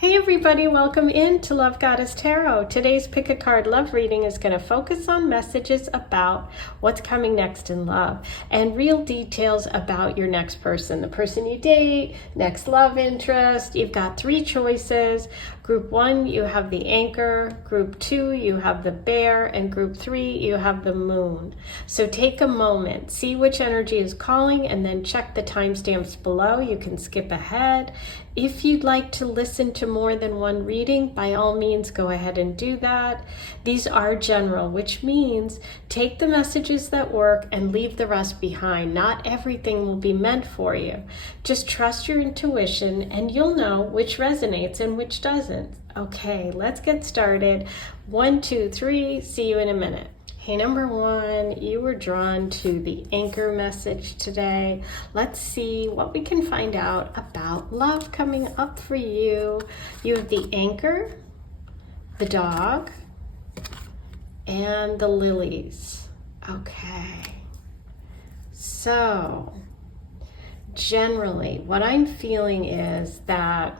Hey everybody, welcome into Love Goddess Tarot. Today's pick a card love reading is going to focus on messages about what's coming next in love and real details about your next person, the person you date, next love interest. You've got three choices. Group 1, you have the Anchor. Group 2, you have the Bear. And Group 3, you have the Moon. So take a moment, see which energy is calling, and then check the timestamps below. You can skip ahead. If you'd like to listen to more than one reading, by all means, go ahead and do that. These are general, which means take the messages that work and leave the rest behind. Not everything will be meant for you. Just trust your intuition and you'll know which resonates and which doesn't. Okay, let's get started. 1, 2, 3, see you in a minute. Hey, number 1, you were drawn to the Anchor message today. Let's see what we can find out about love coming up for you. You have the Anchor, the dog, and the lilies. Okay. So, generally, what I'm feeling is that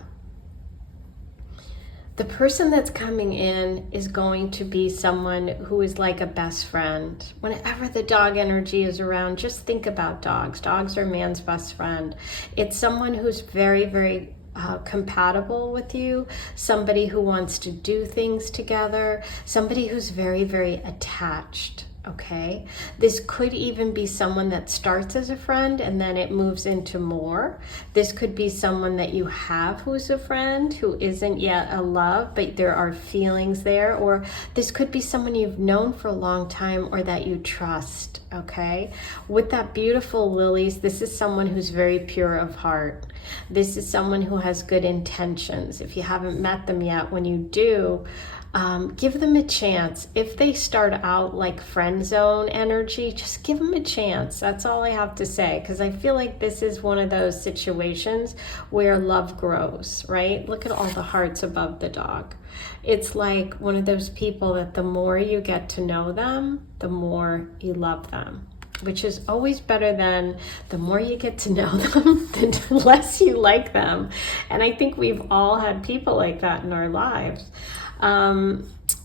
the person that's coming in is going to be someone who is like a best friend. Whenever the dog energy is around, just think about dogs. Dogs are man's best friend. It's someone who's very, very compatible with you, somebody who wants to do things together, somebody who's very, very attached. Okay, this could even be someone that starts as a friend and then it moves into more. This could be someone that you have who's a friend who isn't yet a love, but there are feelings there. Or this could be someone you've known for a long time or that you trust. Okay, with that beautiful lilies, this is someone who's very pure of heart. This is someone who has good intentions. If you haven't met them yet, when you do, give them a chance. If they start out like friend zone energy, just give them a chance. That's all I have to say, because I feel like this is one of those situations where love grows, right? Look at all the hearts above the dog. It's like one of those people that the more you get to know them, the more you love them, which is always better than the more you get to know them, the less you like them. And I think we've all had people like that in our lives.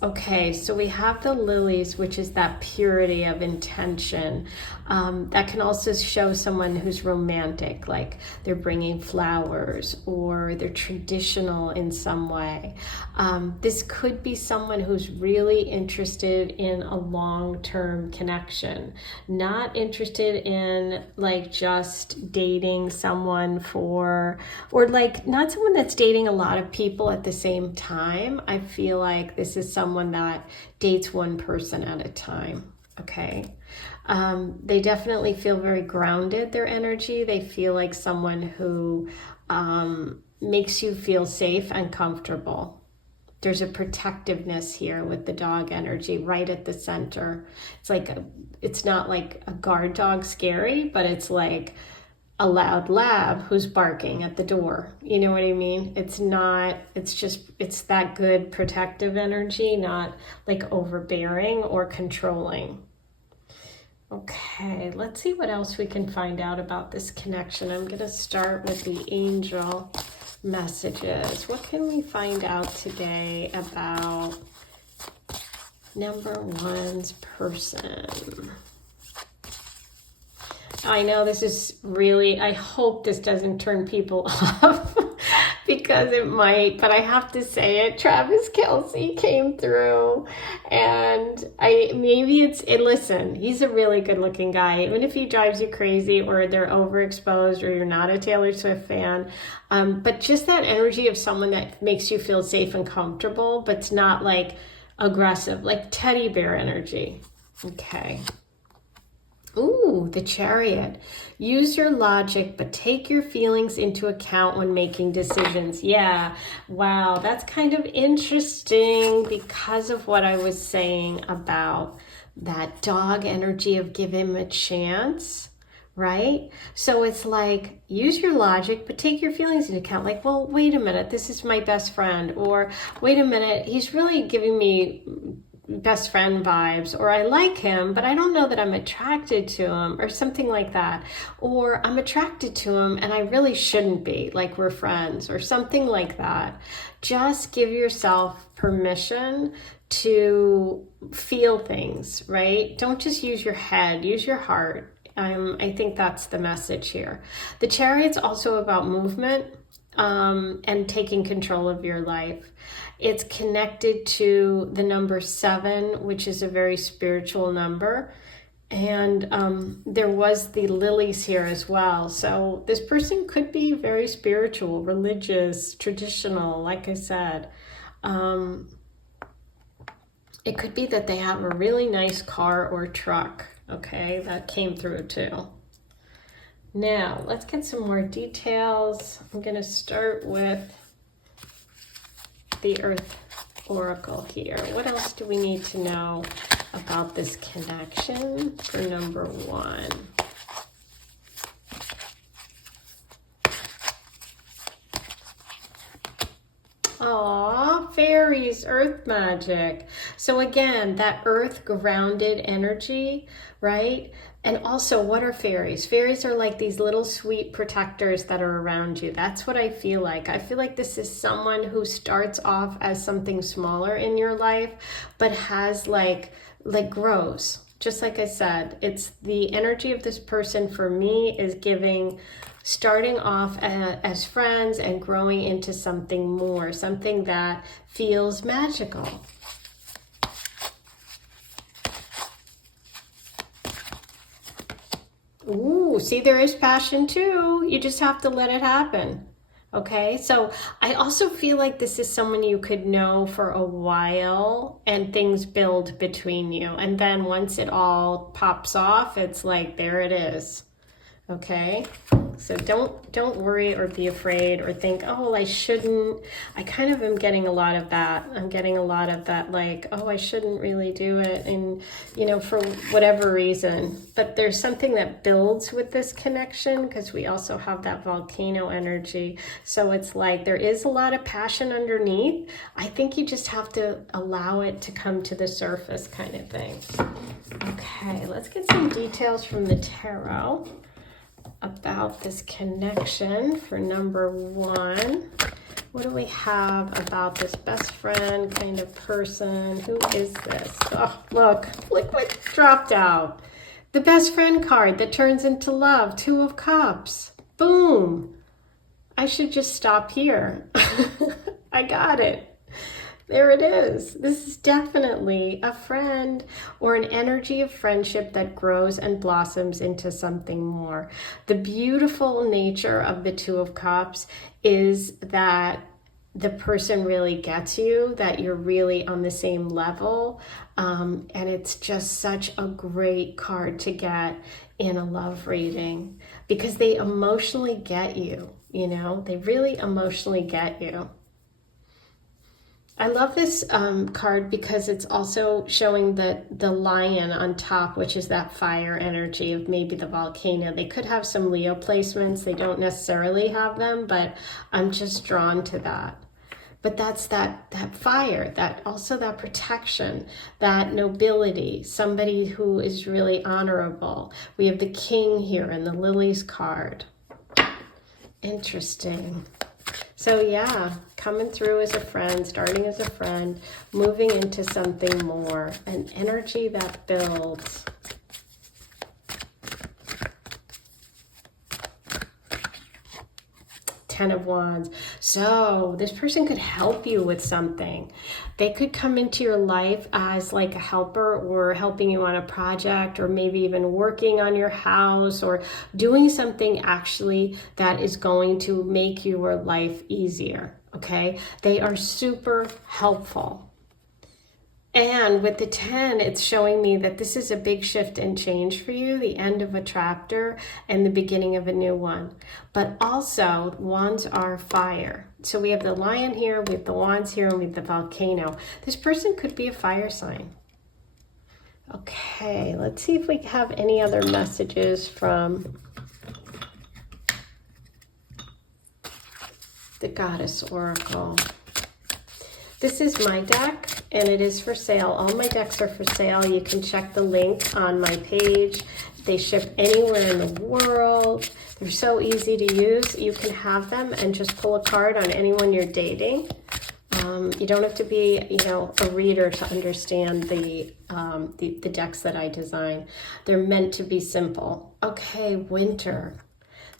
Okay, so we have the lilies, which is that purity of intention. That can also show someone who's romantic, like they're bringing flowers or they're traditional in some way. This could be someone who's really interested in a long-term connection, not interested in like just dating someone or like not someone that's dating a lot of people at the same time. I feel like this is someone that dates one person at a time. Okay. They definitely feel very grounded, their energy. They feel like someone who makes you feel safe and comfortable. There's a protectiveness here with the dog energy right at the center. It's like, it's not like a guard dog scary, but it's like a loud lab who's barking at the door. You know what I mean? It's not, it's that good protective energy, not like overbearing or controlling. Okay, let's see what else we can find out about this connection. I'm going to start with the angel messages. What can we find out today about number 1's person? I know this is really, I hope this doesn't turn people off because it might, but I have to say it. Travis Kelce came through and listen, he's a really good looking guy, even if he drives you crazy or they're overexposed or you're not a Taylor Swift fan. But just that energy of someone that makes you feel safe and comfortable, but it's not like aggressive, like teddy bear energy. Okay. Ooh, the Chariot. Use your logic, but take your feelings into account when making decisions. Yeah, wow, that's kind of interesting because of what I was saying about that dog energy of give him a chance, right? So it's like, use your logic, but take your feelings into account. Like, well, wait a minute, this is my best friend. Or wait a minute, he's really giving me best friend vibes, or I like him, but I don't know that I'm attracted to him, or something like that. Or I'm attracted to him and I really shouldn't be, like we're friends, or something like that. Just give yourself permission to feel things, right? Don't just use your head, use your heart. I think that's the message here. The Chariot's also about movement and taking control of your life. It's connected to the number 7, which is a very spiritual number. And there was the lilies here as well. So this person could be very spiritual, religious, traditional, like I said. It could be that they have a really nice car or truck. Okay, that came through too. Now, let's get some more details. I'm going to start with the Earth Oracle here. What else do we need to know about this connection for number 1? Aw, fairies, earth magic. So again, that earth grounded energy, right? And also, what are fairies? Fairies are like these little sweet protectors that are around you. That's what I feel like. I feel like this is someone who starts off as something smaller in your life, but has like grows. Just like I said, it's the energy of this person for me is giving, starting off as friends and growing into something more, something that feels magical. Ooh, see, there is passion too. You just have to let it happen. Okay, so I also feel like this is someone you could know for a while and things build between you. And then once it all pops off, it's like, there it is. Okay, so don't worry or be afraid or think, oh, well, I shouldn't. I kind of am getting a lot of that. I'm getting a lot of that, like, oh, I shouldn't really do it, and for whatever reason. But there's something that builds with this connection, because we also have that volcano energy. So it's like there is a lot of passion underneath. I think you just have to allow it to come to the surface, kind of thing. Okay, let's get some details from the tarot about this connection for number 1. What do we have about this best friend kind of person? Who is this? Oh, look what dropped out. The best friend card that turns into love. 2 of Cups. Boom. I should just stop here. I got it. There it is. This is definitely a friend or an energy of friendship that grows and blossoms into something more. The beautiful nature of the 2 of Cups is that the person really gets you, that you're really on the same level. And it's just such a great card to get in a love reading because they emotionally get you, they really emotionally get you. I love this card because it's also showing the lion on top, which is that fire energy of maybe the volcano. They could have some Leo placements. They don't necessarily have them, but I'm just drawn to that. But that's that fire, also that protection, that nobility, somebody who is really honorable. We have the king here in the lilies card. Interesting. So yeah, coming through as a friend, starting as a friend, moving into something more, an energy that builds. Ten of Wands. So this person could help you with something. They could come into your life as like a helper or helping you on a project or maybe even working on your house or doing something actually that is going to make your life easier, okay? They are super helpful. And with the 10, it's showing me that this is a big shift and change for you, the end of a chapter and the beginning of a new one. But also, wands are fire. So we have the lion here, we have the wands here, and we have the volcano. This person could be a fire sign. Okay, let's see if we have any other messages from the Goddess Oracle. This is my deck, and it is for sale. All my decks are for sale. You can check the link on my page. They ship anywhere in the world. They're so easy to use. You can have them and just pull a card on anyone you're dating. You don't have to be, a reader to understand the decks that I design. They're meant to be simple. Okay, winter.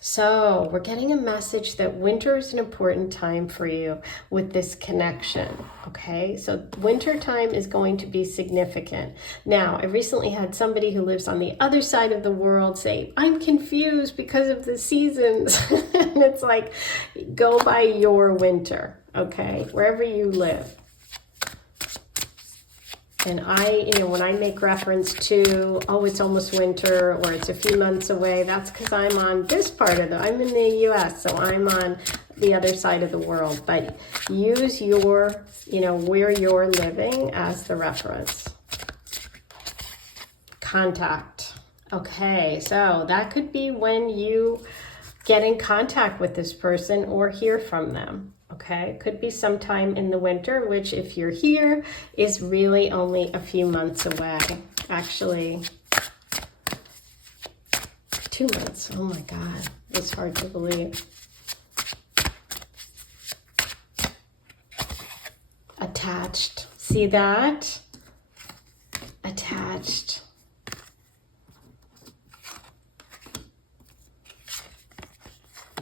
So we're getting a message that winter is an important time for you with this connection, okay? So winter time is going to be significant. Now, I recently had somebody who lives on the other side of the world say, I'm confused because of the seasons. And it's like, go by your winter, okay? Wherever you live. And when I make reference to, oh, it's almost winter or it's a few months away, that's because I'm on this part of I'm in the US, so I'm on the other side of the world. But use your, where you're living as the reference. Contact. Okay, so that could be when you get in contact with this person or hear from them. Okay, could be sometime in the winter, which if you're here is really only a few months away. Actually, 2 months. Oh my God, it's hard to believe. Attached. See that? Attached.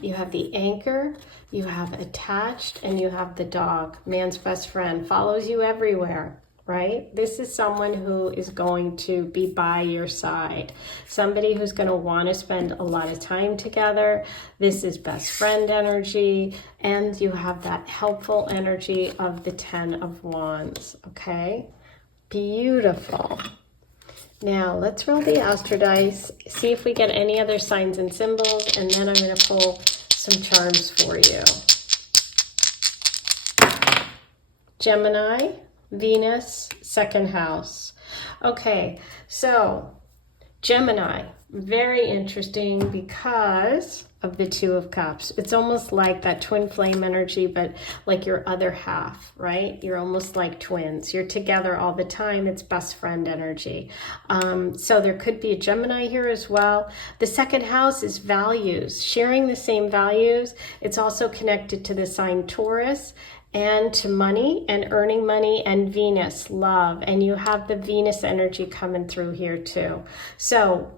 You have the anchor, you have attached, and you have the dog. Man's best friend follows you everywhere, right? This is someone who is going to be by your side. Somebody who's going to want to spend a lot of time together. This is best friend energy. And you have that helpful energy of the 10 of Wands, okay? Beautiful. Now, let's roll the Astro dice, see if we get any other signs and symbols, and then I'm going to pull some charms for you. Gemini, Venus, second house. Okay, so Gemini, very interesting because of the Two of Cups. It's almost like that twin flame energy, but like your other half, right? You're almost like twins. You're together all the time. It's best friend energy. So there could be a Gemini here as well. The second house is values, sharing the same values. It's also connected to the sign Taurus and to money and earning money and Venus, love. And you have the Venus energy coming through here too. So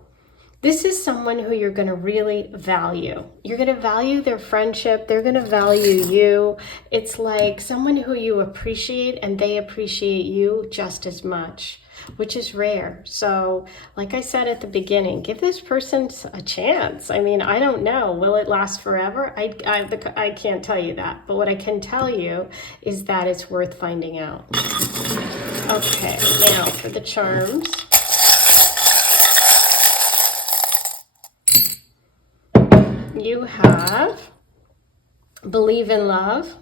this is someone who you're going to really value. You're going to value their friendship. They're going to value you. It's like someone who you appreciate and they appreciate you just as much, which is rare. So like I said at the beginning, give this person a chance. I mean, I don't know. Will it last forever? I can't tell you that. But what I can tell you is that it's worth finding out. Okay, now for the charms. You have believe in love.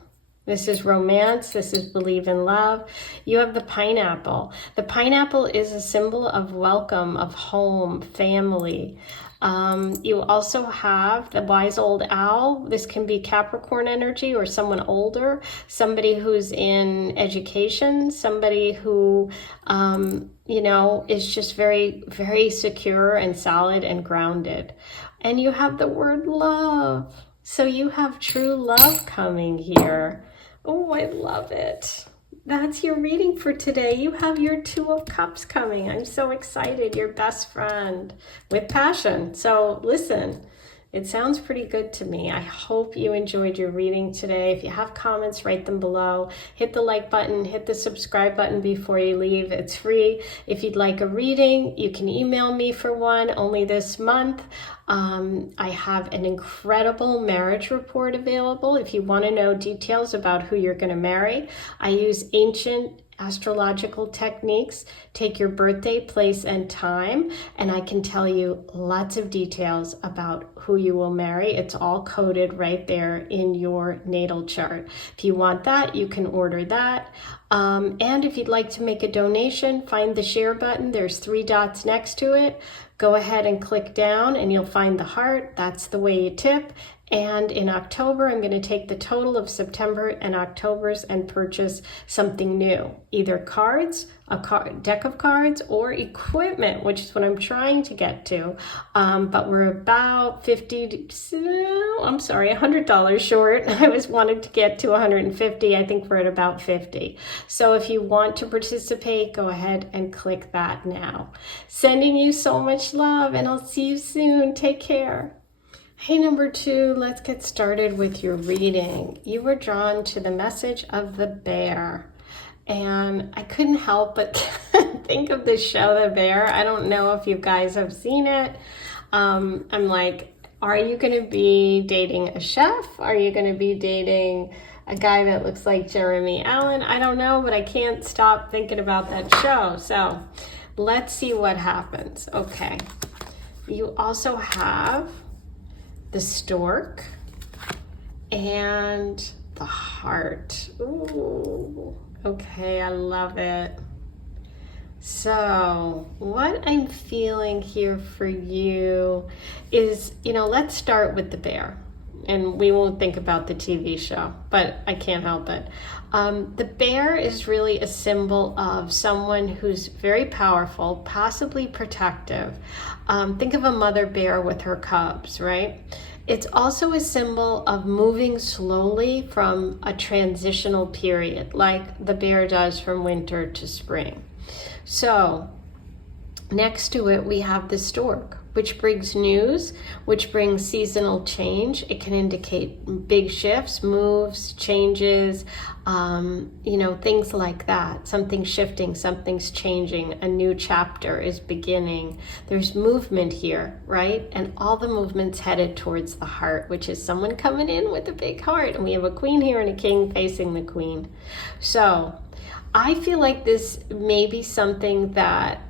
This is romance. This is believe in love. You have the pineapple. The pineapple is a symbol of welcome, of home, family. You also have the wise old owl. This can be Capricorn energy or someone older, somebody who's in education, somebody who, is just very, very secure and solid and grounded. And you have the word love. So you have true love coming here. Oh, I love it. That's your reading for today. You have your Two of Cups coming. I'm so excited. Your best friend with passion. So listen, it sounds pretty good to me. I hope you enjoyed your reading today. If you have comments, write them below. Hit the like button, hit the subscribe button before you leave. It's free. If you'd like a reading, you can email me for one only this month. I have an incredible marriage report available. If you want to know details about who you're going to marry, I use ancient astrological techniques, take your birthday, place, and time, and I can tell you lots of details about who you will marry. It's all coded right there in your natal chart. If you want that, you can order that. And if you'd like to make a donation, find the share button. There's 3 dots next to it. Go ahead and click down and you'll find the heart. That's the way you tip. And in October, I'm going to take the total of September and October's and purchase something new, either cards, a deck of cards, or equipment, which is what I'm trying to get to. But we're about $100 short. I was wanted to get to 150. I think we're at about 50. So if you want to participate, go ahead and click that now. Sending you so much love, and I'll see you soon. Take care. Hey, number 2, let's get started with your reading. You were drawn to the message of the bear. And I couldn't help but think of the show, The Bear. I don't know if you guys have seen it. I'm like, are you going to be dating a chef? Are you going to be dating a guy that looks like Jeremy Allen? I don't know, but I can't stop thinking about that show. So let's see what happens. Okay. You also have the stork and the heart. Ooh, okay, I love it. So what I'm feeling here for you is, let's start with the bear. And we won't think about the TV show, but I can't help it. The bear is really a symbol of someone who's very powerful, possibly protective. Think of a mother bear with her cubs, right? It's also a symbol of moving slowly from a transitional period, like the bear does from winter to spring. So next to it, we have the stork, which brings news, which brings seasonal change. It can indicate big shifts, moves, changes, things like that. Something's shifting, something's changing, a new chapter is beginning. There's movement here, right? And all the movement's headed towards the heart, which is someone coming in with a big heart. And we have a queen here and a king facing the queen. So I feel like this may be something that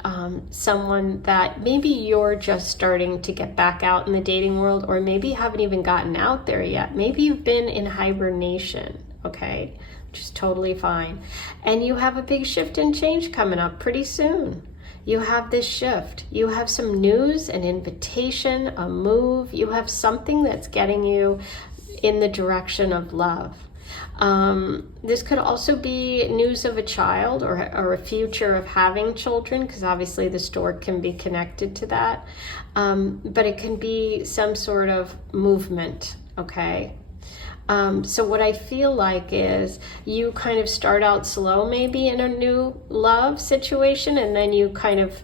someone that maybe you're just starting to get back out in the dating world, or maybe you haven't even gotten out there yet. Maybe you've been in hibernation, okay, which is totally fine. And you have a big shift and change coming up pretty soon. You have this shift. You have some news, an invitation, a move. You have something that's getting you in the direction of love. This could also be news of a child or a future of having children, because obviously the stork can be connected to that. But it can be some sort of movement, okay? So what I feel like is you kind of start out slow maybe in a new love situation, and then you kind of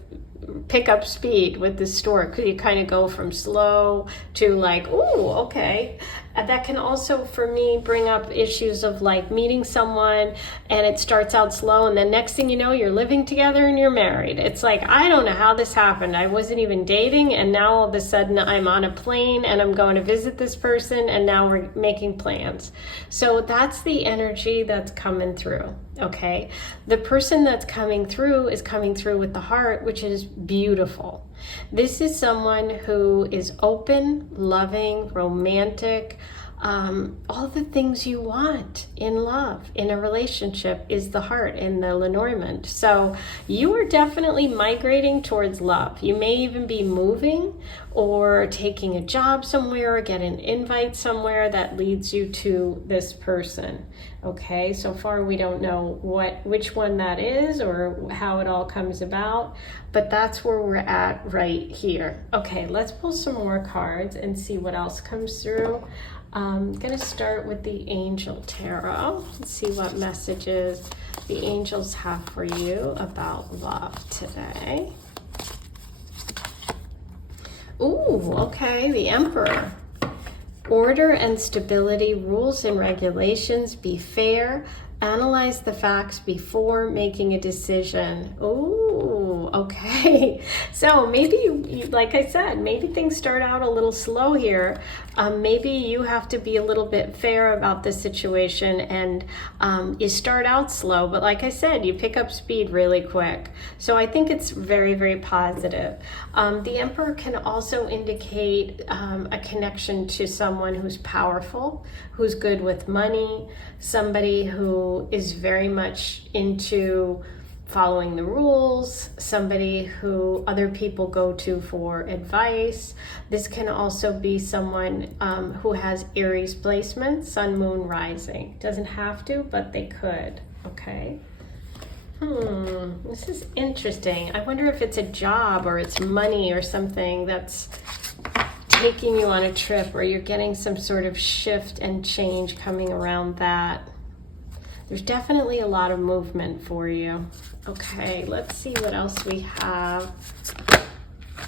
pick up speed with the stork. You kind of go from slow to like, ooh, okay. That can also, for me, bring up issues of like meeting someone and it starts out slow, and then next thing you know, you're living together and you're married. It's like, I don't know how this happened. I wasn't even dating, and now all of a sudden I'm on a plane and I'm going to visit this person, and now we're making plans. So that's the energy that's coming through, okay? The person that's coming through is coming through with the heart, which is beautiful. This is someone who is open, loving, romantic, all the things you want in love, in a relationship, is the heart in the Lenormand. So you are definitely migrating towards love. You may even be moving or taking a job somewhere or get an invite somewhere that leads you to this person. Okay, so far we don't know which one that is or how it all comes about, but that's where we're at right here. Okay, let's pull some more cards and see what else comes through. I'm going to start with the Angel Tarot. Let's see what messages the angels have for you about love today. Ooh, okay, the Emperor. Order and stability, rules and regulations, be fair, analyze the facts before making a decision. Ooh, okay. So maybe, you, like I said, maybe things start out a little slow here. Maybe you have to be a little bit fair about the situation, and you start out slow, but like I said, you pick up speed really quick. So I think it's very, very positive. The Emperor can also indicate a connection to someone who's powerful, who's good with money, somebody who is very much into following the rules, somebody who other people go to for advice. This can also be someone who has Aries placement, sun, moon, rising. Doesn't have to, but they could, okay? This is interesting. I wonder if it's a job or it's money or something that's taking you on a trip, or you're getting some sort of shift and change coming around that. There's definitely a lot of movement for you. Okay, let's see what else we have.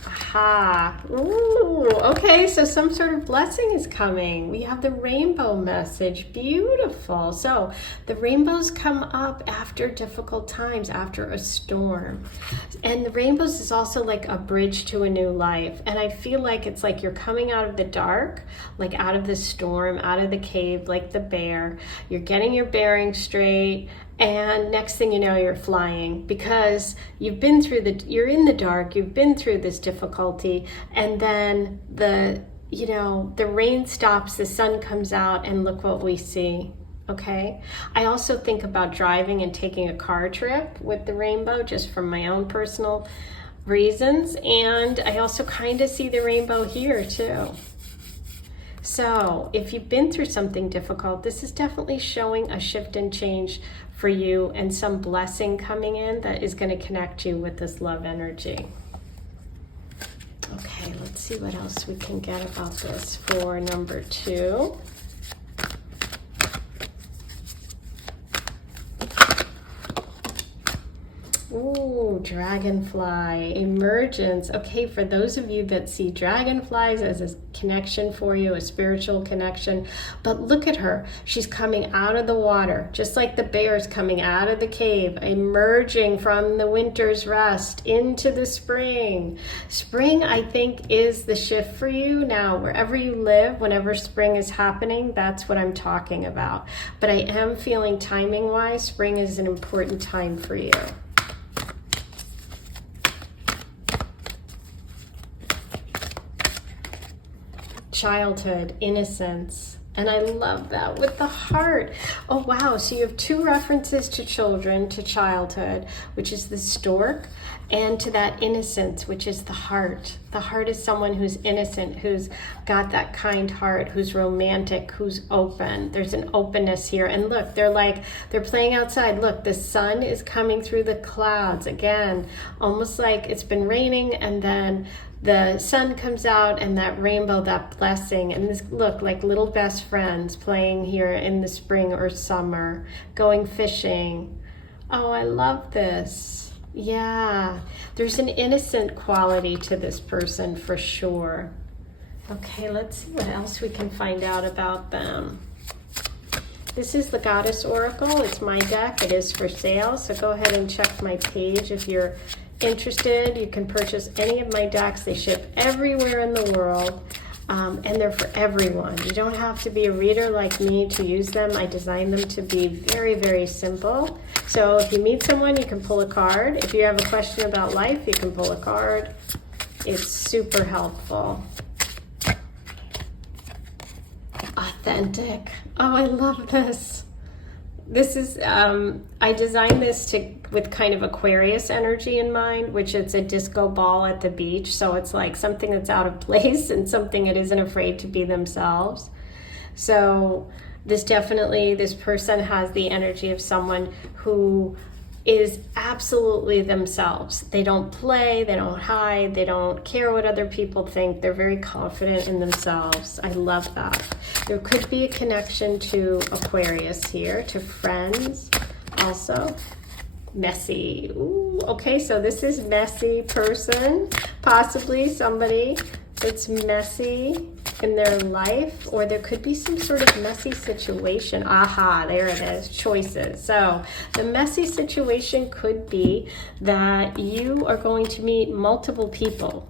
Aha. Ooh, okay, so some sort of blessing is coming. We have the rainbow message. Beautiful. So the rainbows come up after difficult times, after a storm. And the rainbows is also like a bridge to a new life. And I feel like it's like you're coming out of the dark, like out of the storm, out of the cave, like the bear. You're getting your bearings straight. And next thing you know, you're flying, because you've been through you're in the dark, you've been through this difficulty, and then the rain stops, the sun comes out, and look what we see. Okay. I also think about driving and taking a car trip with the rainbow, just from my own personal reasons. And I also kind of see the rainbow here too. So if you've been through something difficult, this is definitely showing a shift and change for you, and some blessing coming in that is going to connect you with this love energy. Okay, let's see what else we can get about this for number 2. Ooh, dragonfly, emergence. Okay, for those of you that see dragonflies as a connection for you, a spiritual connection, but look at her. She's coming out of the water, just like the bear's coming out of the cave, emerging from the winter's rest into the spring. Spring, I think, is the shift for you. Now, wherever you live, whenever spring is happening, that's what I'm talking about. But I am feeling timing-wise, spring is an important time for you. Childhood, innocence, and I love that with the heart. Oh wow, so you have 2 references to children, to childhood, which is the stork, and to that innocence, which is the heart. The heart is someone who's innocent, who's got that kind heart, who's romantic, who's open. There's an openness here. And look, they're playing outside. Look, the sun is coming through the clouds again, almost like it's been raining, and then the sun comes out, and that rainbow, that blessing, and this look like little best friends playing here in the spring or summer, going fishing. Oh, I love this. Yeah, there's an innocent quality to this person for sure. Okay, let's see what else we can find out about them. This is the Goddess Oracle. It's my deck. It is for sale, so go ahead and check my page if you're interested. You can purchase any of my decks. They ship everywhere in the world, and they're for everyone. You don't have to be a reader like me to use them. I designed them to be very, very simple. So if you meet someone, you can pull a card. If you have a question about life, you can pull a card. It's super helpful. Authentic. Oh, I love this. This is, I designed this with kind of Aquarius energy in mind, which it's a disco ball at the beach. So it's like something that's out of place and something that isn't afraid to be themselves. So this person has the energy of someone who is absolutely themselves. They don't play, they don't hide, they don't care what other people think. They're very confident in themselves. I love that. There could be a connection to Aquarius here, to friends also. Messy. Ooh, okay, so this is messy person, possibly somebody that's messy in their life, or there could be some sort of messy situation. Aha, there it is, choices. So the messy situation could be that you are going to meet multiple people.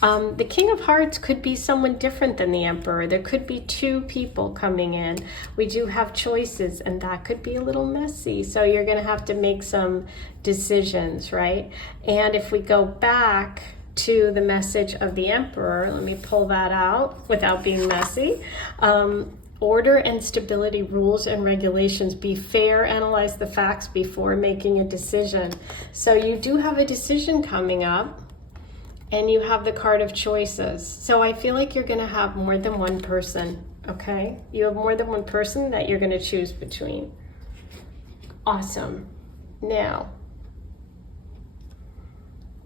The King of Hearts could be someone different than the Emperor. There could be 2 people coming in. We do have choices, and that could be a little messy. So you're going to have to make some decisions, right? And if we go back to the message of the Emperor, let me pull that out without being messy. Order and stability, rules and regulations. Be fair, analyze the facts before making a decision. So you do have a decision coming up, and you have the card of choices. So I feel like you're going to have more than one person, okay? You have more than one person that you're going to choose between. Awesome. Now,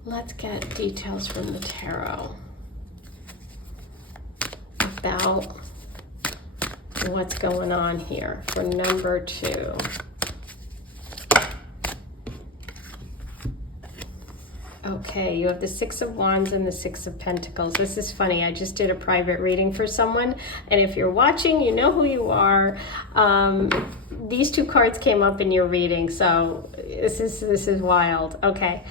let's get details from the tarot about what's going on here for number 2. Okay, you have the Six of Wands and the Six of Pentacles. This is funny. I just did a private reading for someone, and if you're watching, you know who you are. These 2 cards came up in your reading, so this is wild. Okay,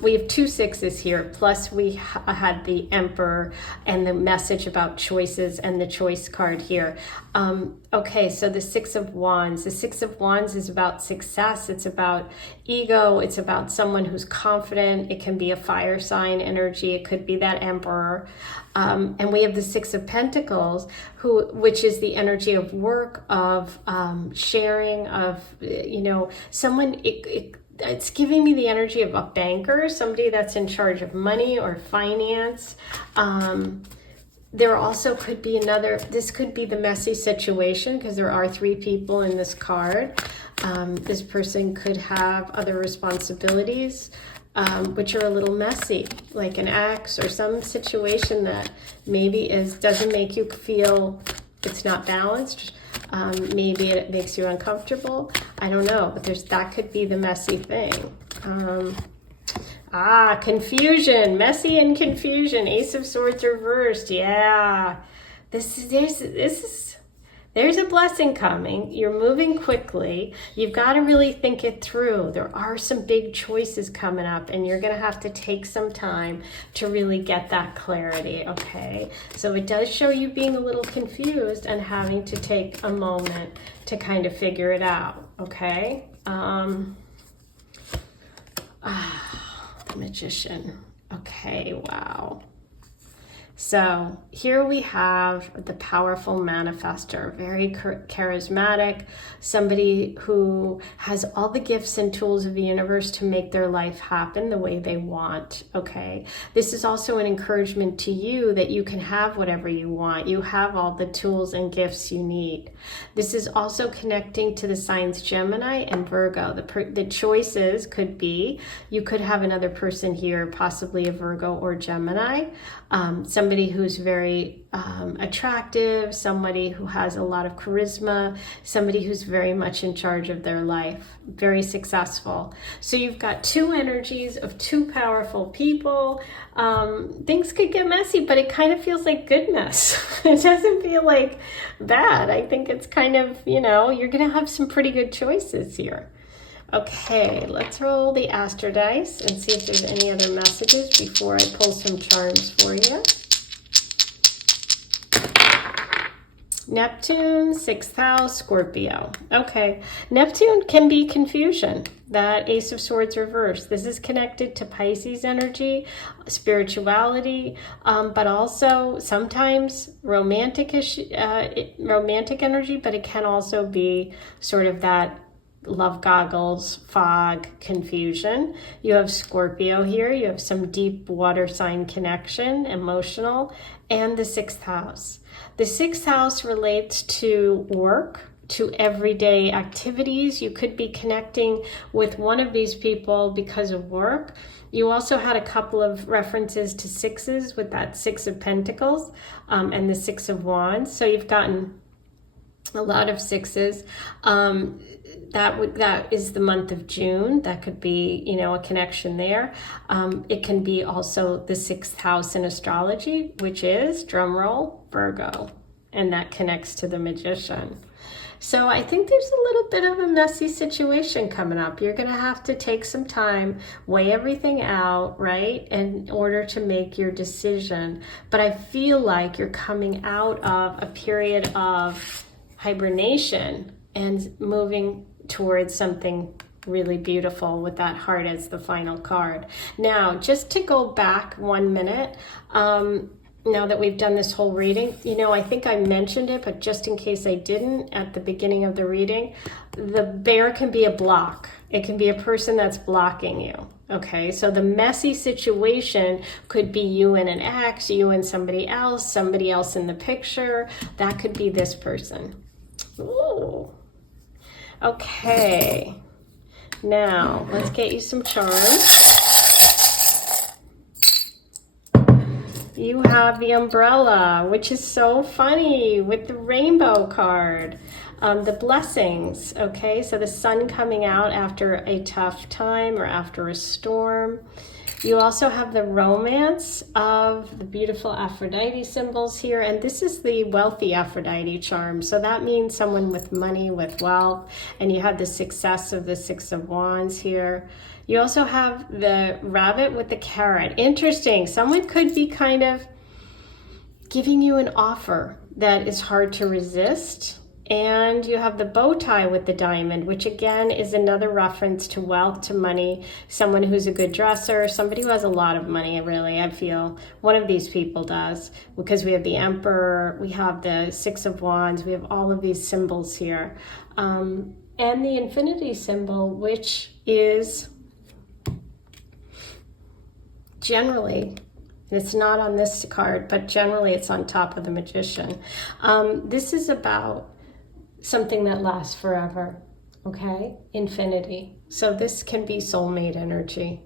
we have 2 sixes here, plus we had the Emperor and the message about choices and the choice card here. Okay, so the Six of Wands. The Six of Wands is about success. It's about ego. It's about someone who's confident. It can be a fire sign energy. It could be that Emperor. And we have the Six of Pentacles, which is the energy of work, of sharing, of, someone, it's giving me the energy of a banker, somebody that's in charge of money or finance. There also could be this could be the messy situation, because there are 3 people in this card. This person could have other responsibilities, which are a little messy, like an ex or some situation that maybe doesn't make you feel it's not balanced. Maybe it makes you uncomfortable. I don't know, but that could be the messy thing. Confusion, messy and confusion. Ace of Swords reversed. Yeah, there's a blessing coming. You're moving quickly. You've got to really think it through. There are some big choices coming up, and you're going to have to take some time to really get that clarity, okay? So it does show you being a little confused and having to take a moment to kind of figure it out, okay? The Magician. Okay, wow. So here we have the powerful manifester, very charismatic, somebody who has all the gifts and tools of the universe to make their life happen the way they want, okay? This is also an encouragement to you that you can have whatever you want. You have all the tools and gifts you need. This is also connecting to the signs Gemini and Virgo. The choices could be, you could have another person here, possibly a Virgo or Gemini, somebody who's very attractive, somebody who has a lot of charisma, somebody who's very much in charge of their life, very successful. So you've got 2 energies of 2 powerful people. Things could get messy, but it kind of feels like good mess. It doesn't feel like bad. I think it's kind of, you're going to have some pretty good choices here. Okay, let's roll the Astro dice and see if there's any other messages before I pull some charms for you. Neptune, 6th house, Scorpio. Okay, Neptune can be confusion. That Ace of Swords reversed. This is connected to Pisces energy, spirituality, but also sometimes romantic energy, but it can also be sort of that love goggles, fog, confusion. You have Scorpio here. You have some deep water sign connection, emotional, and the 6th house. The 6th house relates to work, to everyday activities. You could be connecting with one of these people because of work. You also had a couple of references to 6s with that 6 of Pentacles and the 6 of Wands. So you've gotten a lot of 6s. That is the month of June. That could be, a connection there. It can be also the 6th house in astrology, which is, drumroll, Virgo, and that connects to the Magician. So I think there's a little bit of a messy situation coming up. You're going to have to take some time, weigh everything out, right, in order to make your decision. But I feel like you're coming out of a period of hibernation and moving towards something really beautiful with that heart as the final card. Now, just to go back 1 minute, now that we've done this whole reading, you know, I think I mentioned it, but just in case I didn't at the beginning of the reading, the bear can be a block. It can be a person that's blocking you. Okay, so the messy situation could be you and an ex, you and somebody else in the picture. That could be this person. Ooh. Okay, now let's get you some charms. You have the umbrella, which is so funny with the rainbow card. The blessings, okay? So the sun coming out after a tough time or after a storm. You also have the romance of the beautiful Aphrodite symbols here. And this is the wealthy Aphrodite charm. So that means someone with money, with wealth. And you have the success of the Six of Wands here. You also have the rabbit with the carrot. Interesting. Someone could be kind of giving you an offer that is hard to resist. And you have the bow tie with the diamond, which again is another reference to wealth, to money, someone who's a good dresser, somebody who has a lot of money, really, I feel. One of these people does, because we have the Emperor, we have the Six of Wands, we have all of these symbols here. And the infinity symbol, which is generally, it's not on this card, but generally it's on top of the Magician. This is about something that lasts forever, okay? Infinity. So this can be soulmate energy.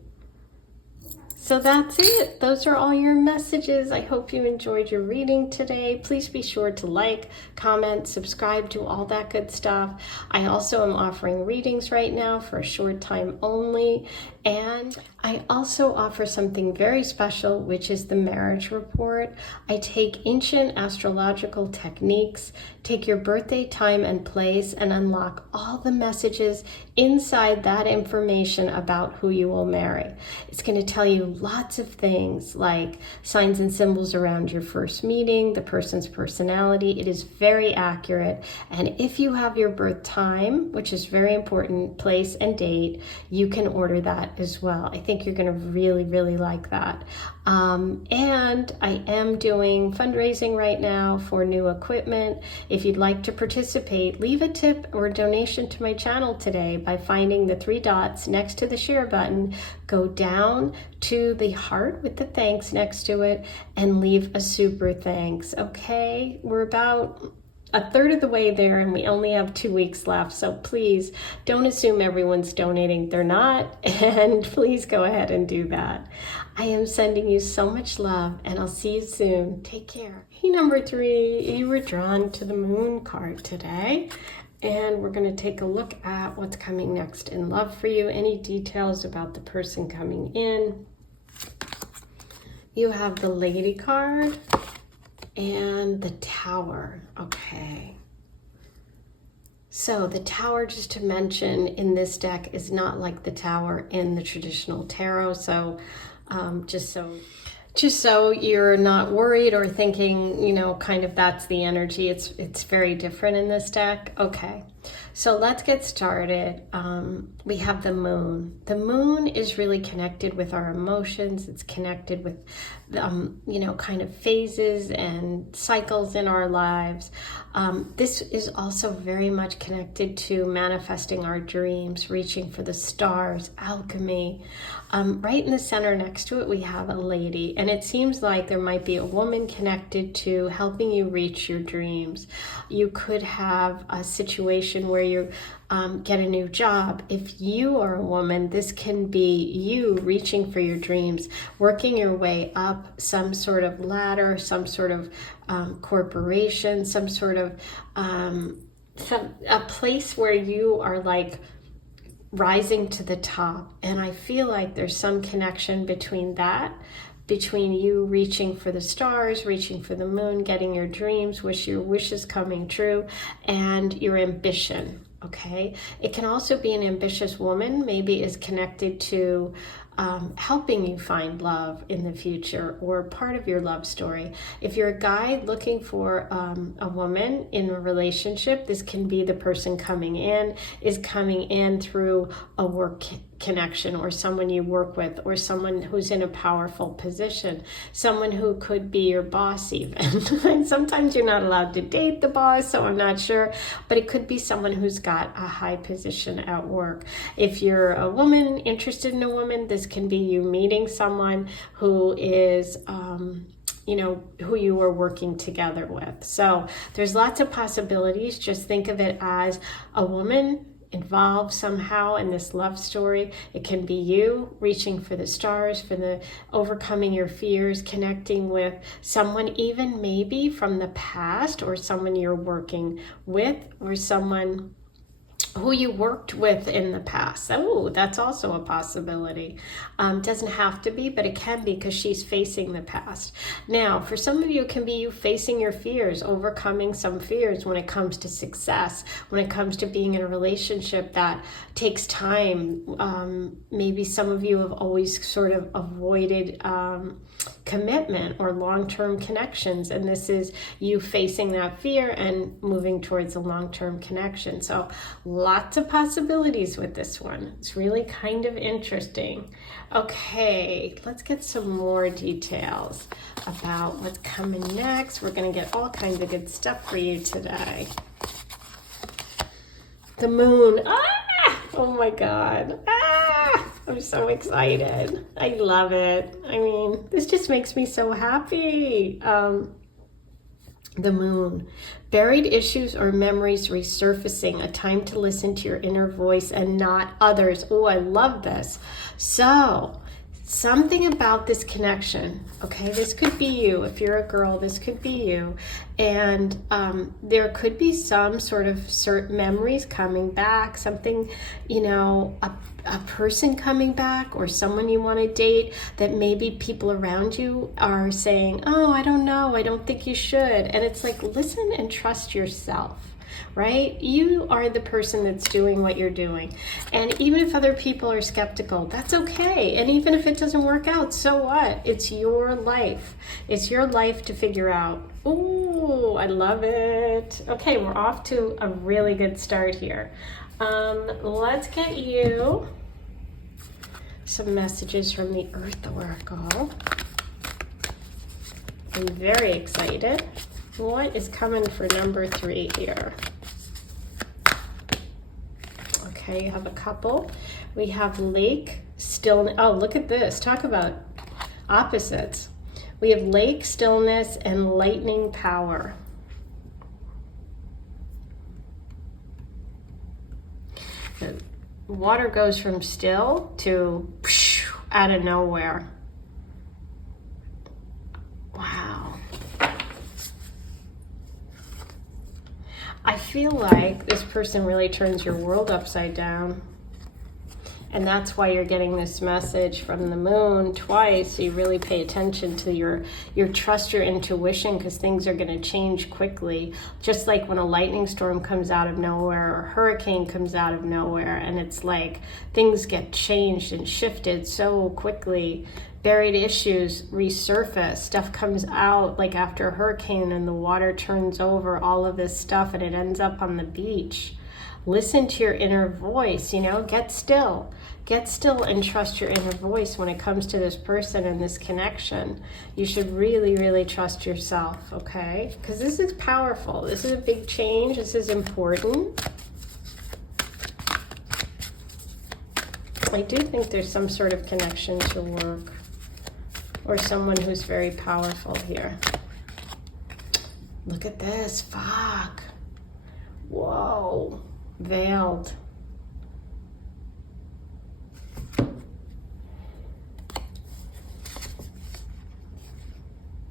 So that's it. Those are all your messages. I hope you enjoyed your reading today. Please be sure to like, comment, subscribe, do all that good stuff. I also am offering readings right now for a short time only. And I also offer something very special, which is the marriage report. I take ancient astrological techniques, take your birthday time and place, and unlock all the messages inside that information about who you will marry. It's going to tell you lots of things like signs and symbols around your first meeting, the person's personality. It is very accurate. And if you have your birth time, which is very important, place and date, you can order that as well. I think you're going to really, really like that. And I am doing fundraising right now for new equipment. If you'd like to participate, leave a tip or a donation to my channel today by finding the 3 dots next to the share button. Go down to the heart with the thanks next to it and leave a super thanks. Okay, we're about a third of the way there and we only have 2 weeks left. So please don't assume everyone's donating. They're not. And please go ahead and do that. I am sending you so much love and I'll see you soon. Take care. Hey, number 3, you were drawn to the Moon card today. And we're going to take a look at what's coming next in love for you. Any details about the person coming in. You have the Lady card. And the Tower. Okay. So the Tower, just to mention, in this deck is not like the Tower in the traditional tarot. So just so you're not worried or thinking, you know, kind of that's the energy. It's very different in this deck. Okay. So let's get started. We have the Moon. The Moon is really connected with our emotions. It's connected with, you know, kind of phases and cycles in our lives. This is also very much connected to manifesting our dreams, reaching for the stars, alchemy. Right in the center next to it, we have a lady. And it seems like there might be a woman connected to helping you reach your dreams. You could have a situation where you get a new job. If you are a woman, this can be you reaching for your dreams, working your way up some sort of ladder, some sort of corporation, some sort of a place where you are like rising to the top. And I feel like there's some connection between that, between you reaching for the stars, reaching for the moon, getting your dreams, your wishes coming true, and your ambition. Okay, it can also be an ambitious woman, maybe is connected to helping you find love in the future or part of your love story. If you're a guy looking for a woman in a relationship, this can be the person coming in, is coming in through a work connection, or someone you work with, or someone who's in a powerful position, someone who could be your boss even. And sometimes you're not allowed to date the boss, so I'm not sure, but it could be someone who's got a high position at work. If you're a woman interested in a woman, this can be you meeting someone who is who you are working together with. So there's lots of possibilities. Just think of it as a woman involved somehow in this love story. It can be you reaching for the stars, for the overcoming your fears, connecting with someone even maybe from the past, or someone you're working with, or someone who you worked with in the past. Oh, that's also a possibility. Doesn't have to be, but it can be, because she's facing the past. Now, for some of you, it can be you facing your fears, overcoming some fears when it comes to success, when it comes to being in a relationship that takes time. Maybe some of you have always sort of avoided commitment or long-term connections, and this is you facing that fear and moving towards a long-term connection. So lots of possibilities with this one. It's really kind of interesting. Okay, let's get some more details about what's coming next. We're going to get all kinds of good stuff for you today. The moon. Oh my God. I'm so excited. I love it. I mean, this just makes me so happy. The moon. Buried issues or memories resurfacing. A time to listen to your inner voice and not others. Oh, I love this. So, something about this connection, okay? This could be you. If you're a girl, this could be you. And there could be some sort of certain memories coming back, something, a person coming back, or someone you want to date that maybe people around you are saying, oh, I don't know, I don't think you should. And it's like, listen and trust yourself. Right? You are the person that's doing what you're doing. And even if other people are skeptical, that's okay. And even if it doesn't work out, so what? It's your life. It's your life to figure out. Ooh, I love it. Okay, we're off to a really good start here. Let's get you some messages from the Earth Oracle. I'm very excited. What is coming for number 3 here? Okay, you have a couple. We have lake, stillness. Oh, look at this. Talk about opposites. We have lake, stillness, and lightning power. The water goes from still to out of nowhere. Wow. I feel like this person really turns your world upside down. And that's why you're getting this message from the moon twice. So you really pay attention to your trust, your intuition, because things are going to change quickly. Just like when a lightning storm comes out of nowhere, or a hurricane comes out of nowhere, and it's like things get changed and shifted so quickly. Buried issues resurface, stuff comes out like after a hurricane and the water turns over, all of this stuff, and it ends up on the beach. Listen to your inner voice, get still. Get still and trust your inner voice when it comes to this person and this connection. You should really, really trust yourself, okay? Because this is powerful. This is a big change. This is important. I do think there's some sort of connection to work, or someone who's very powerful here. Look at this, fog. Whoa, veiled.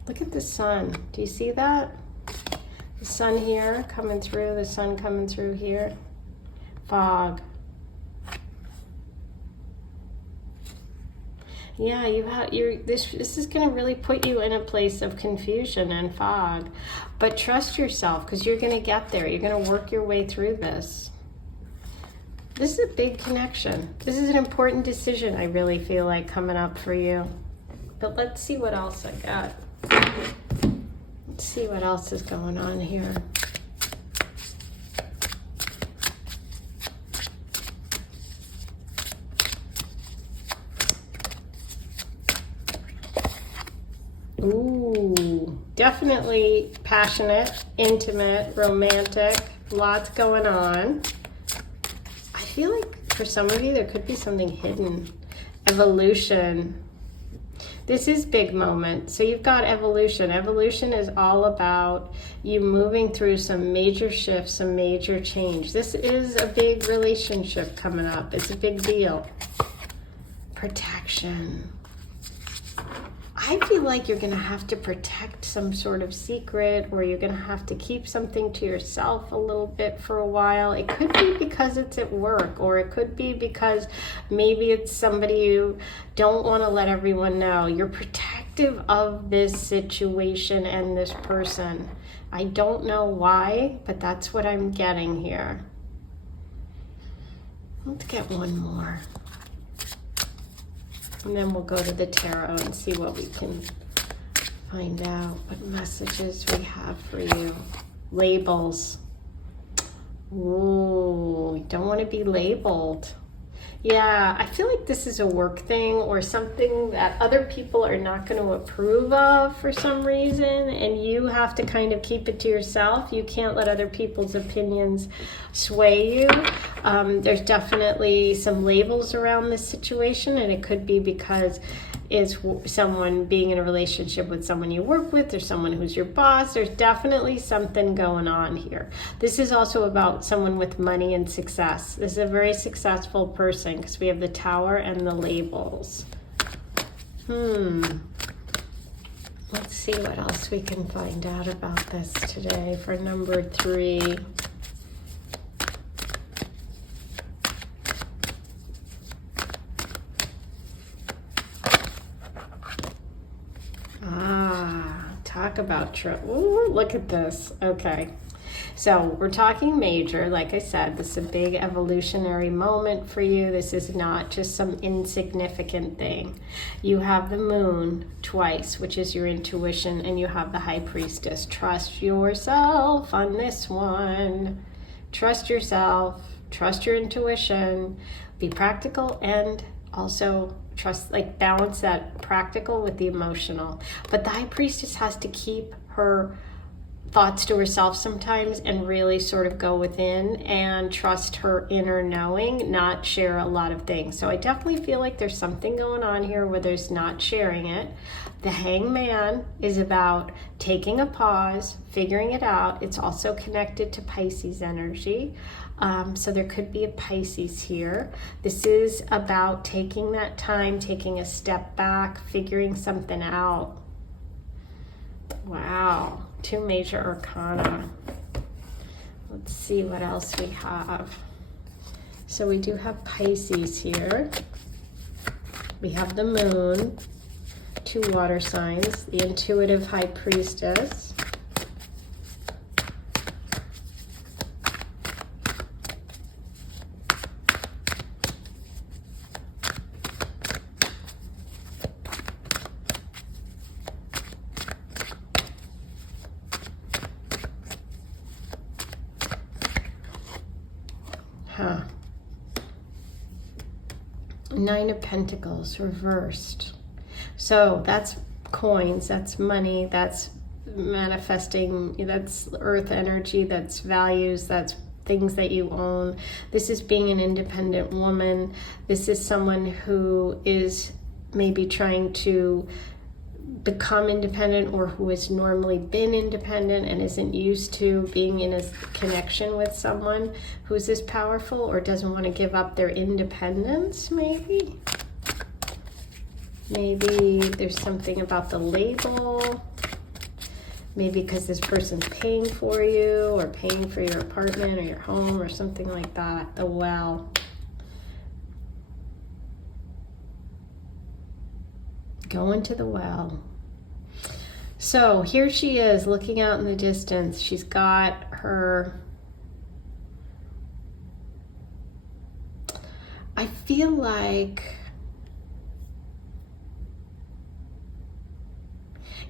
Look at the sun. Do you see that? The sun here coming through, the sun coming through here. Fog. Yeah, this is going to really put you in a place of confusion and fog. But trust yourself, because you're going to get there. You're going to work your way through this. This is a big connection. This is an important decision, I really feel like, coming up for you. But let's see what else I got. Let's see what else is going on here. definitely passionate, intimate, romantic, lots going on. I feel like for some of you, there could be something hidden. Evolution. This is big moment. So you've got evolution. Evolution is all about you moving through some major shifts, some major change. This is a big relationship coming up. It's a big deal. Protection. I feel like you're going to have to protect some sort of secret, or you're going to have to keep something to yourself a little bit for a while. It could be because it's at work, or it could be because maybe it's somebody you don't want to let everyone know. You're protective of this situation and this person. I don't know why, but that's what I'm getting here. Let's get one more. And then we'll go to the tarot and see what we can find out, what messages we have for you. Labels. Ooh, you don't want to be labeled. Yeah, I feel like this is a work thing or something that other people are not going to approve of for some reason, and you have to kind of keep it to yourself. You can't let other people's opinions sway you. There's definitely some labels around this situation, and it could be because it's someone being in a relationship with someone you work with or someone who's your boss. There's definitely something going on here. This is also about someone with money and success. This is a very successful person because we have the Tower and the labels. Let's see what else we can find out about this today for number 3. Talk about ooh, look at this. Okay, so we're talking major. Like I said, this is a big evolutionary moment for you. This is not just some insignificant thing. You have the Moon twice, which is your intuition, and you have the High Priestess. Trust yourself on this one. Trust yourself. Trust your intuition. Be practical and also trust, like balance that practical with the emotional. But the High Priestess has to keep her thoughts to herself sometimes and really sort of go within and trust her inner knowing, not share a lot of things. So I definitely feel like there's something going on here where there's not sharing it. The Hangman is about taking a pause, figuring it out. It's also connected to Pisces energy. So there could be a Pisces here. This is about taking that time, taking a step back, figuring something out. Wow, 2 major arcana. Let's see what else we have. So we do have Pisces here. We have the Moon, 2 water signs, the intuitive High Priestess. Nine of Pentacles reversed. So that's coins, that's money, that's manifesting, that's earth energy, that's values, that's things that you own. This is being an independent woman. This is someone who is maybe trying to become independent, or who has normally been independent and isn't used to being in a connection with someone who's this powerful, or doesn't want to give up their independence. Maybe there's something about the label. Maybe because this person's paying for you, or paying for your apartment or your home or something like that. The Well. Going to the well. So here she is looking out in the distance. She's got her, I feel like,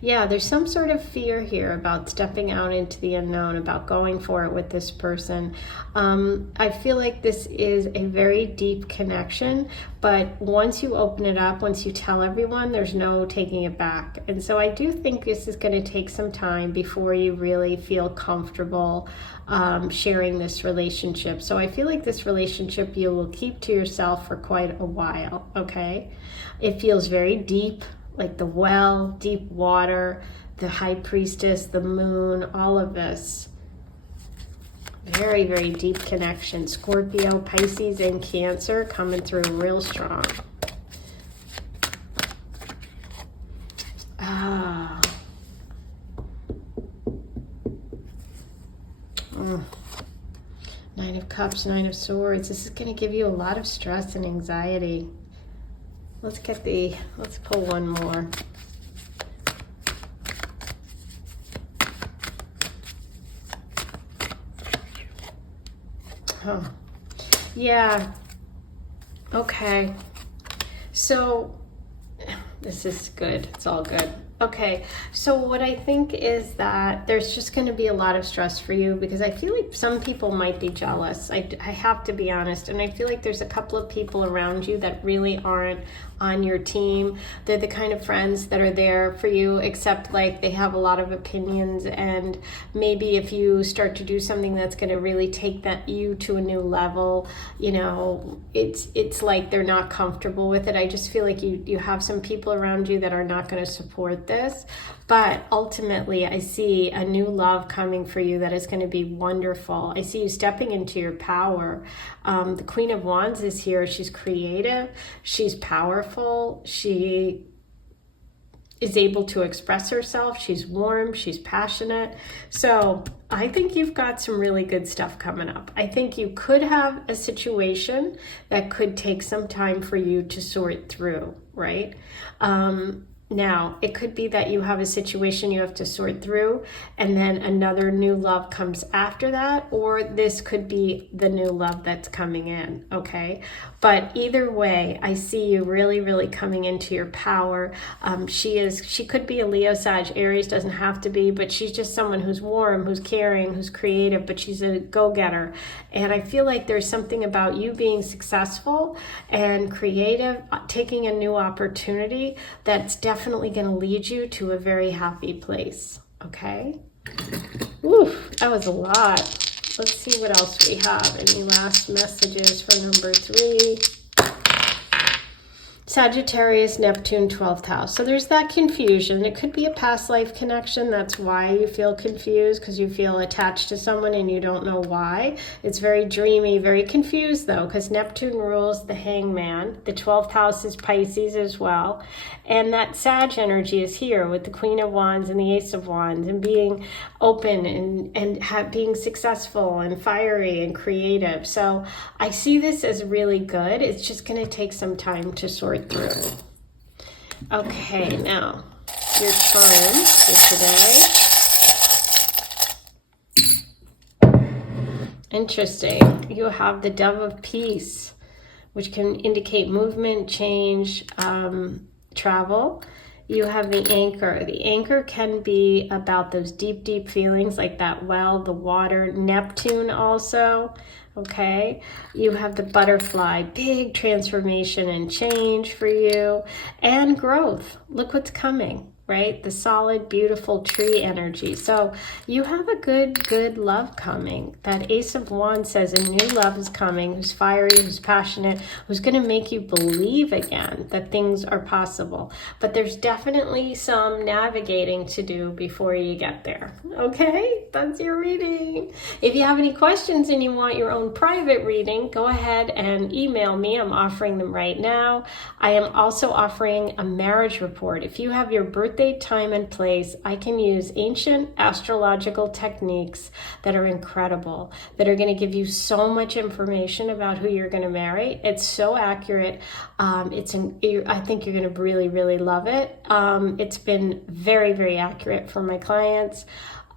Yeah, there's some sort of fear here about stepping out into the unknown, about going for it with this person. I feel like this is a very deep connection, but once you open it up, once you tell everyone, there's no taking it back. And so I do think this is going to take some time before you really feel comfortable sharing this relationship. So I feel like this relationship you will keep to yourself for quite a while, okay? It feels very deep, like the well, deep water, the high priestess, the moon, all of this. Very, very deep connection. Scorpio, Pisces, and Cancer coming through real strong. Nine of Cups, Nine of Swords. This is going to give you a lot of stress and anxiety. Let's pull one more. Oh, yeah. Okay. So this is good. It's all good. Okay, so what I think is that there's just going to be a lot of stress for you because I feel like some people might be jealous. I have to be honest. And I feel like there's a couple of people around you that really aren't on your team. They're the kind of friends that are there for you, except like they have a lot of opinions. And maybe if you start to do something that's going to really take you to a new level, you know, it's like they're not comfortable with it. I just feel like you have some people around you that are not going to support this, but ultimately I see a new love coming for you that is going to be wonderful. I see you stepping into your power. The Queen of Wands is here. She's creative, she's powerful, she is able to express herself, she's warm, she's passionate. So I think you've got some really good stuff coming up. I think you could have a situation that could take some time for you to sort through, right? Now, it could be that you have a situation you have to sort through and then another new love comes after that, or this could be the new love that's coming in, okay? But either way, I see you really, really coming into your power. She could be a Leo, Sag, Aries, doesn't have to be, but she's just someone who's warm, who's caring, who's creative, but she's a go-getter. And I feel like there's something about you being successful and creative, taking a new opportunity that's definitely going to lead you to a very happy place, okay? Oof, that was a lot. Let's see what else we have. Any last messages for number 3? Sagittarius, Neptune, 12th house. So there's that confusion. It could be a past life connection. That's why you feel confused, because you feel attached to someone and you don't know why. It's very dreamy, very confused though, because Neptune rules the Hangman. The 12th house is Pisces as well. And that Sag energy is here with the Queen of Wands and the Ace of Wands, and being open and being successful and fiery and creative. So I see this as really good. It's just going to take some time to sort through. Okay, now your time for today. Interesting. You have the Dove of Peace, which can indicate movement, change, travel. You have the Anchor. The Anchor can be about those deep, deep feelings like that well, the water, Neptune also. Okay, you have the Butterfly, big transformation and change for you, and growth. Look what's coming, right? The solid, beautiful tree energy. So you have a good love coming. That Ace of Wands says a new love is coming, who's fiery, who's passionate, who's going to make you believe again that things are possible. But there's definitely some navigating to do before you get there. Okay, that's your reading. If you have any questions and you want your own private reading, go ahead and email me. I'm offering them right now. I am also offering a marriage report. If you have your birthday, time, and place, I can use ancient astrological techniques that are incredible, that are going to give you so much information about who you're going to marry. It's so accurate. I think you're going to really, really love it. It's been very, very accurate for my clients.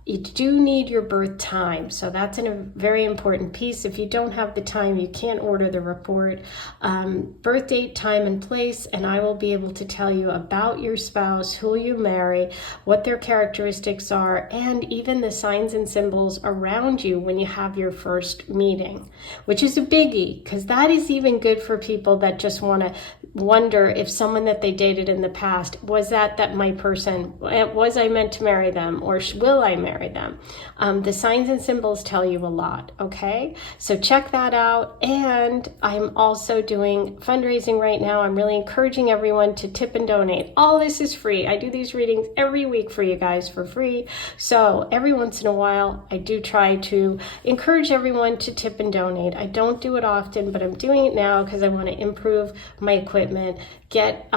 You do need your birth time, so that's a very important piece. If you don't have the time, you can't order the report. Birth date, time, and place, and I will be able to tell you about your spouse, who you marry, what their characteristics are, and even the signs and symbols around you when you have your first meeting, which is a biggie, because that is even good for people that just want to wonder if someone that they dated in the past, was that my person? Was I meant to marry them, or will I marry them? The signs and symbols tell you a lot, okay? So check that out. And I'm also doing fundraising right now. I'm really encouraging everyone to tip and donate. All this is free. I do these readings every week for you guys for free. So every once in a while, I do try to encourage everyone to tip and donate. I don't do it often, but I'm doing it now because I want to improve my equipment, get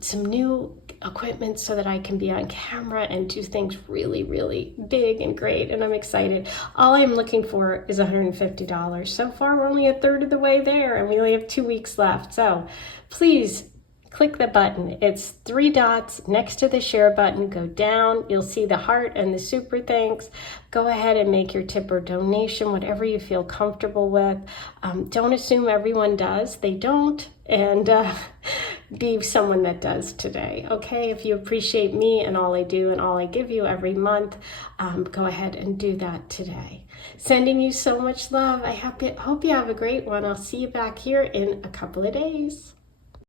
some new equipment so that I can be on camera and do things really, really big and great, and I'm excited. All I'm looking for is $150. So far, we're only a third of the way there, and we only have 2 weeks left. So please click the button. It's 3 dots next to the share button. Go down. You'll see the heart and the super thanks. Go ahead and make your tip or donation, whatever you feel comfortable with. Don't assume everyone does. They don't. And be someone that does today. Okay, if you appreciate me and all I do and all I give you every month, go ahead and do that today. Sending you so much love. I hope you have a great one. I'll see you back here in a couple of days.